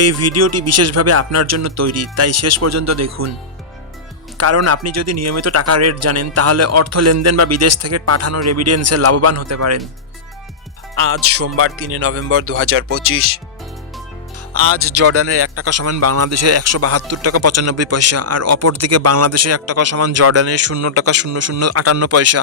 এই ভিডিওটি বিশেষভাবে আপনার জন্য তৈরি, তাই শেষ পর্যন্ত দেখুন। কারণ আপনি যদি নিয়মিত টাকা রেট জানেন, তাহলে অর্থ লেনদেন বা বিদেশ থেকে পাঠানো রেভিডেন্সে লাভবান হতে পারেন। আজ সোমবার, তিনে নভেম্বর দু হাজার পঁচিশ। আজ জর্ডানের এক টাকা সমান বাংলাদেশের একশো বাহাত্তর টাকা পঁচানব্বই পয়সা, আর অপরদিকে বাংলাদেশের এক টাকা সমান জর্ডানের শূন্য টাকা শূন্য শূন্য আটান্ন পয়সা।